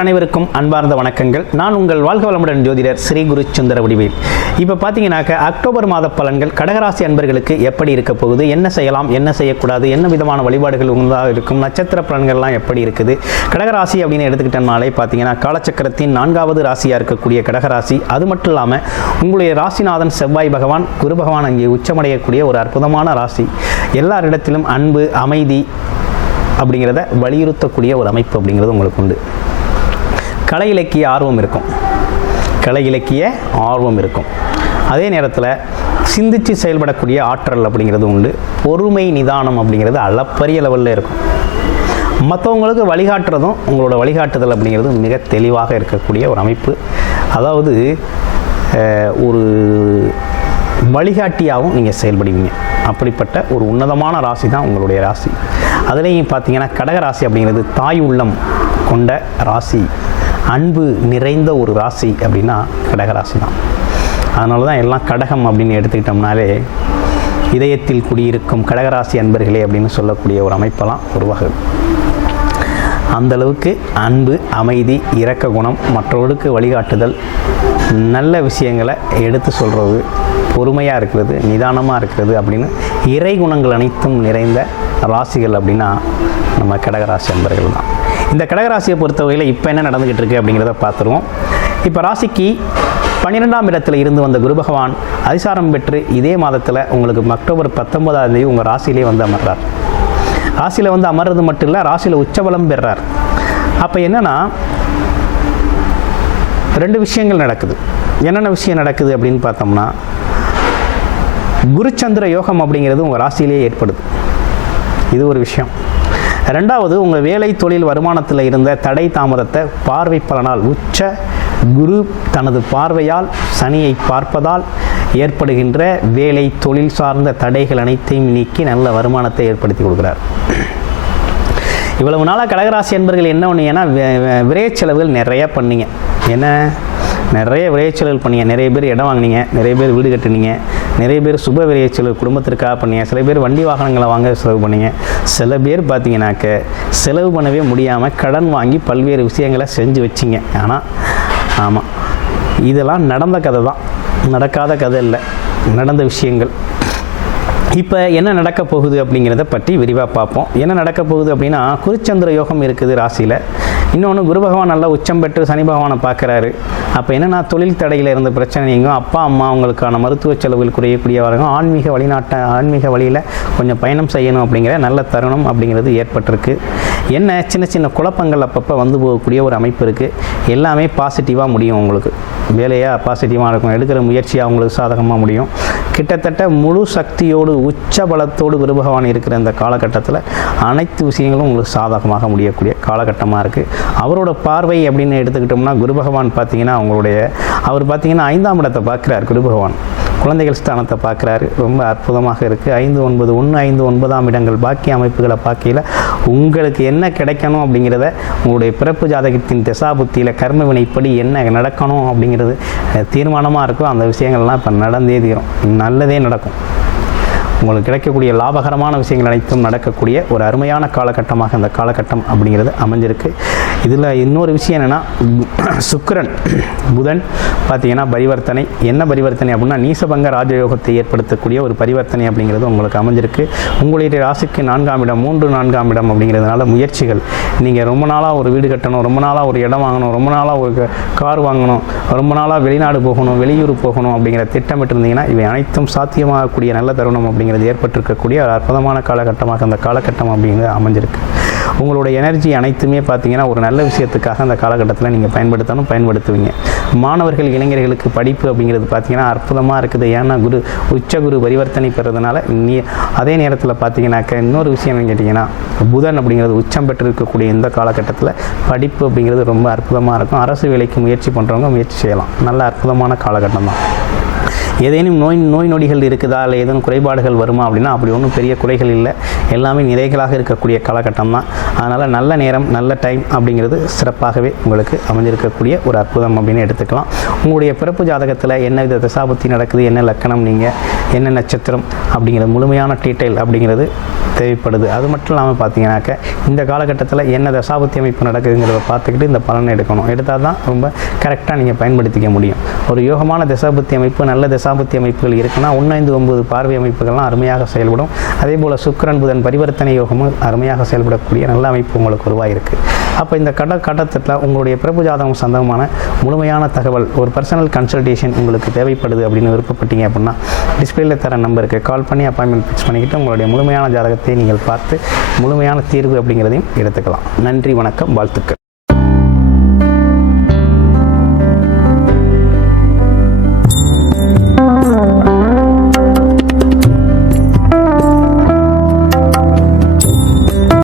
நேயர்கள் அனைவருக்கும் அன்பார்ந்த வணக்கங்கள். நான் உங்கள் வாழ்க வளமுடன் ஜோதிடர் ஸ்ரீ குரு சுந்தர வடிவேல். இப்போ பார்த்தீங்கன்னாக்க அக்டோபர் மாத பலன்கள் கடகராசி அன்பர்களுக்கு எப்படி இருக்க போகுது, என்ன செய்யலாம், என்ன செய்யக்கூடாது, என்ன விதமான வழிபாடுகள் உண்டாக இருக்கும், நட்சத்திர பலன்கள்லாம் எப்படி இருக்குது. கடகராசி அப்படின்னு எடுத்துக்கிட்டனாலே பார்த்தீங்கன்னா காலச்சக்கரத்தின் 4வது ராசியாக இருக்கக்கூடிய கடகராசி. அது மட்டும் இல்லாமல் உங்களுடைய ராசிநாதன் செவ்வாய் பகவான், குரு பகவான் அங்கே உச்சமடையக்கூடிய ஒரு அற்புதமான ராசி. எல்லாரிடத்திலும் அன்பு, அமைதி அப்படிங்கிறத வலியுறுத்தக்கூடிய ஒரு அமைப்பு அப்படிங்கிறது உங்களுக்கு உண்டு. கலை இலக்கிய ஆர்வம் இருக்கும். அதே நேரத்தில் சிந்தித்து செயல்படக்கூடிய ஆற்றல் அப்படிங்கிறது உண்டு. பொறுமை, நிதானம் அப்படிங்கிறது அளப்பரிய லெவலில் இருக்கும். மற்றவங்களுக்கு வழிகாட்டுறதும் உங்களோட வழிகாட்டுதல் அப்படிங்கிறது மிக தெளிவாக இருக்கக்கூடிய ஒரு அமைப்பு. அதாவது ஒரு வழிகாட்டியாகவும் நீங்கள் செயல்படுவீங்க. அப்படிப்பட்ட ஒரு உன்னதமான ராசி தான் உங்களுடைய ராசி. அதுலேயும் பார்த்தீங்கன்னா கடகராசி அப்படிங்கிறது தாய் உள்ளம் கொண்ட ராசி, அன்பு நிறைந்த ஒரு ராசி அப்படின்னா கடகராசி தான். அதனால தான் எல்லாம் கடகம் அப்படின்னு எடுத்துக்கிட்டோம்னாலே இதயத்தில் குடியிருக்கும் கடகராசி அன்பர்களே அப்படின்னு சொல்லக்கூடிய ஒரு அமைப்பெல்லாம் உருவாகுது. அந்தளவுக்கு அன்பு, அமைதி, இரக்க குணம், மற்றவர்களுக்கு வழிகாட்டுதல், நல்ல விஷயங்களை எடுத்து சொல்கிறது, பொறுமையாக இருக்கிறது, நிதானமாக இருக்கிறது அப்படின்னு இறை குணங்கள் அனைத்தும் நிறைந்த ராசிகள் அப்படின்னா நம்ம கடகராசி அன்பர்கள் தான். இந்த கடகராசியை பொறுத்தவரையில் இப்போ என்ன நடந்துக்கிட்டு இருக்குது அப்படிங்கிறத பார்த்துருவோம். இப்போ ராசிக்கு 12ஆம் இடத்துல இருந்து வந்த குரு பகவான் அதிசாரம் பெற்று இதே மாதத்தில் உங்களுக்கு அக்டோபர் 19ஆம் தேதி உங்கள் ராசியிலே வந்து அமர்றார். ராசியில் வந்து அமர்றது மட்டும் இல்லை, ராசியில் உச்சபலம் பெறார். அப்போ என்னென்னா 2 விஷயங்கள் நடக்குது. என்னென்ன விஷயம் நடக்குது அப்படின்னு பார்த்தோம்னா, குருச்சந்திர யோகம் அப்படிங்கிறது உங்கள் ராசியிலேயே ஏற்படுது. இது ஒரு விஷயம். ரெண்டாவது, உங்கள் வேலை, தொழில், வருமானத்தில் இருந்த தடை தாமதத்தை பார்வை பலனால் உச்ச குரு தனது பார்வையால் சனியை பார்ப்பதால் ஏற்படுகின்ற வேலை, தொழில் சார்ந்த தடைகள் அனைத்தையும் நீக்கி நல்ல வருமானத்தை ஏற்படுத்தி கொடுக்குறார். இவ்வளவு நாளாக கடகராசி என்பர்கள் என்ன ஒன்றுனா விரைய செலவுகள் நிறையா பண்ணீங்க. என்ன நிறைய விரைய செலவுகள் பண்ணீங்க. நிறைய பேர் இடம் வாங்கினீங்க, நிறைய பேர் வீடு கட்டுனீங்க, நிறைய பேர் சுப விரைய செலவு குடும்பத்திற்காக பண்ணீங்க, சில பேர் வண்டி வாகனங்களை வாங்க செலவு பண்ணீங்க, சில பேர் பார்த்தீங்கன்னாக்க செலவு பண்ணவே முடியாமல் கடன் வாங்கி பல்வேறு விஷயங்களை செஞ்சு வச்சிங்க. ஆனால் ஆமாம், இதெல்லாம் நடந்த கதை தான், நடக்காத கதை இல்லை, நடந்த விஷயங்கள். இப்போ என்ன நடக்க போகுது அப்படிங்கிறத பற்றி விரிவாக பார்ப்போம். என்ன நடக்க போகுது அப்படின்னா, குருச்சந்திர யோகம் இருக்குது ராசியில். இன்னொன்று, குரு பகவான் நல்லா உச்சம் பெற்று சனி பகவானை பார்க்குறாரு. அப்போ என்னென்னா தொழில் தடையில் இருந்த பிரச்சனை நீங்கும், அப்பா அம்மா அவங்களுக்கான மருத்துவ செலவுகள் குறையக்கூடிய வரைக்கும் ஆன்மீக வழியில் கொஞ்சம் பயணம் செய்யணும் அப்படிங்கிற நல்ல தருணம் அப்படிங்கிறது ஏற்பட்டிருக்கு. என்ன சின்ன சின்ன குழப்பங்கள் அப்பப்போ வந்து போகக்கூடிய ஒரு அமைப்பு இருக்குது. எல்லாமே பாசிட்டிவாக முடியும். உங்களுக்கு வேலையாக பாசிட்டிவாக இருக்கும், எடுக்கிற முயற்சியாக அவங்களுக்கு சாதகமாக முடியும். கிட்டத்தட்ட முழு சக்தியோடு உச்ச பலத்தோடு குரு பகவான் இருக்கிற இந்த காலகட்டத்தில் அனைத்து விஷயங்களும் உங்களுக்கு சாதகமாக முடியக்கூடிய காலகட்டமாக இருக்குது. அவரோட பார்வை அப்படின்னு எடுத்துக்கிட்டோம்னா, குரு பகவான் பார்த்தீங்கன்னா அவர் பார்த்தீங்கன்னா 5ஆம் இடத்தை பார்க்குறார். குரு பகவான் குழந்தைகள் ஸ்தானத்தை பார்க்குறாரு. ரொம்ப அற்புதமாக இருக்குது. 5, 9, 1, 5, 9ஆம் இடங்கள் பாக்கிய அமைப்புகளை பார்க்கையில் உங்களுக்கு என்ன கிடைக்கணும் அப்படிங்கிறத உங்களுடைய பிறப்பு ஜாதகத்தின் திசாபுத்தியில் கர்ம வினைப்படி என்ன நடக்கணும் அப்படிங்கிறது தீர்மானமாக இருக்கும். அந்த விஷயங்கள்லாம் இப்போ நடந்தே தீரும், நல்லதே நடக்கும். உங்களுக்கு கிடைக்கக்கூடிய லாபகரமான விஷயங்கள் அனைத்தும் நடக்கக்கூடிய ஒரு அருமையான காலகட்டமாக இந்த காலகட்டம் அப்படிங்கிறது அமைஞ்சிருக்கு. இதில் இன்னொரு விஷயம் என்னென்னா, சுக்கிரன் புதன் பார்த்தீங்கன்னா பரிவர்த்தனை. என்ன பரிவர்த்தனை அப்படின்னா, நீசபங்க ராஜயோகத்தை ஏற்படுத்தக்கூடிய ஒரு பரிவர்த்தனை அப்படிங்கிறது உங்களுக்கு அமைஞ்சிருக்கு. உங்களுடைய ராசிக்கு 4ஆம் இடம், 3, 4ஆம் இடம் அப்படிங்கிறதுனால முயற்சிகள், நீங்கள் ரொம்ப நாளாக ஒரு வீடு கட்டணும், ரொம்ப நாளாக ஒரு இடம் வாங்கணும், ரொம்ப நாளாக ஒரு கார் வாங்கணும், ரொம்ப நாளாக வெளிநாடு போகணும், வெளியூர் போகணும் அப்படிங்கிற திட்டமிட்டு இருந்தீங்கன்னா இவை அனைத்தும் சாத்தியமாகக்கூடிய நல்ல தருணம் அப்படிங்கிறது ஏற்பட்டிருக்கக்கூடிய ஒரு அற்புதமான காலகட்டமாக அந்த காலகட்டம் அப்படிங்கிறது அமைஞ்சிருக்கு. உங்களுடைய எனர்ஜி அனைத்துமே பார்த்தீங்கன்னா ஒரு நல்ல விஷயத்துக்காக அந்த காலகட்டத்தில் நீங்கள் பயன்படுத்துவீங்க. மாணவர்கள், இளைஞர்களுக்கு படிப்பு அப்படிங்கிறது பார்த்தீங்கன்னா அற்புதமாக இருக்குது. ஏன்னா உச்சகுரு பரிவர்த்தனை பெறதுனால அதே நேரத்தில் பார்த்தீங்கன்னாக்க இன்னொரு விஷயம் என்ன கேட்டிங்கன்னா, புதன் அப்படிங்கிறது உச்சம் பெற்றிருக்கக்கூடிய இந்த காலகட்டத்தில் படிப்பு அப்படிங்கிறது ரொம்ப அற்புதமாக இருக்கும். அரசு வேலைக்கு முயற்சி பண்ணுறவங்க முயற்சி செய்யலாம். நல்ல அற்புதமான காலகட்டம் தான். ஏதேனும் நோய் நொடிகள் இருக்குதா, இல்லை ஏதேனும் குறைபாடுகள் வருமா அப்படின்னா அப்படி ஒன்றும் பெரிய குறைகள் இல்லை, எல்லாமே நிறைகளாக இருக்கக்கூடிய காலகட்டம் தான். அதனால் நல்ல நேரம், நல்ல டைம் அப்படிங்கிறது சிறப்பாகவே உங்களுக்கு அமைஞ்சிருக்கக்கூடிய ஒரு அற்புதம் அப்படின்னு எடுத்துக்கலாம். உங்களுடைய பிறப்பு ஜாதகத்தில் என்ன வித தசாபுத்தி நடக்குது, என்ன லக்கணம், நீங்கள் என்ன நட்சத்திரம் அப்படிங்கிறது முழுமையான டீட்டெயில் அப்படிங்கிறது தேவைப்படுது. அது மட்டும் இல்லாமல் பார்த்தீங்கன்னாக்க இந்த காலகட்டத்தில் என்ன தசாபுத்தி அமைப்பு நடக்குதுங்கிறத பார்த்துக்கிட்டு இந்த பலனை எடுக்கணும். எடுத்தால் தான் ரொம்ப கரெக்டாக நீங்கள் பயன்படுத்திக்க முடியும். ஒரு யோகமான தசாபுத்தி அமைப்பு, நல்ல தசாபுத்தி அமைப்புகள் இருக்குன்னா 1-5-9 பார்வை அமைப்புகள்லாம் அருமையாக செயல்படும். அதே போல் சுக்கிரன் புதன் பரிவர்த்தனை யோகமும் அருமையாக செயல்படக்கூடிய நல்ல அமைப்பு உங்களுக்கு உருவாயிருக்கு. அப்போ இந்த கட்டத்தில் உங்களுடைய பிறப்பு ஜாதகம் சம்பந்தமான முழுமையான தகவல், ஒரு பர்சனல் கன்சல்டேஷன் உங்களுக்கு தேவைப்படுது அப்படின்னு விருப்பப்பட்டீங்க அப்படின்னா டிஸ்பிளேல தர நம்பருக்கு கால் பண்ணி அப்பாயின்மெண்ட் ஃபிக்ஸ் பண்ணிக்கிட்டு உங்களுடைய முழுமையான ஜாதகத்தை நீங்கள் பார்த்து முழுமையான தீர்வு அப்படிங்கிறதையும் எடுத்துக்கலாம். நன்றி, வணக்கம், வாழ்த்துக்கள்.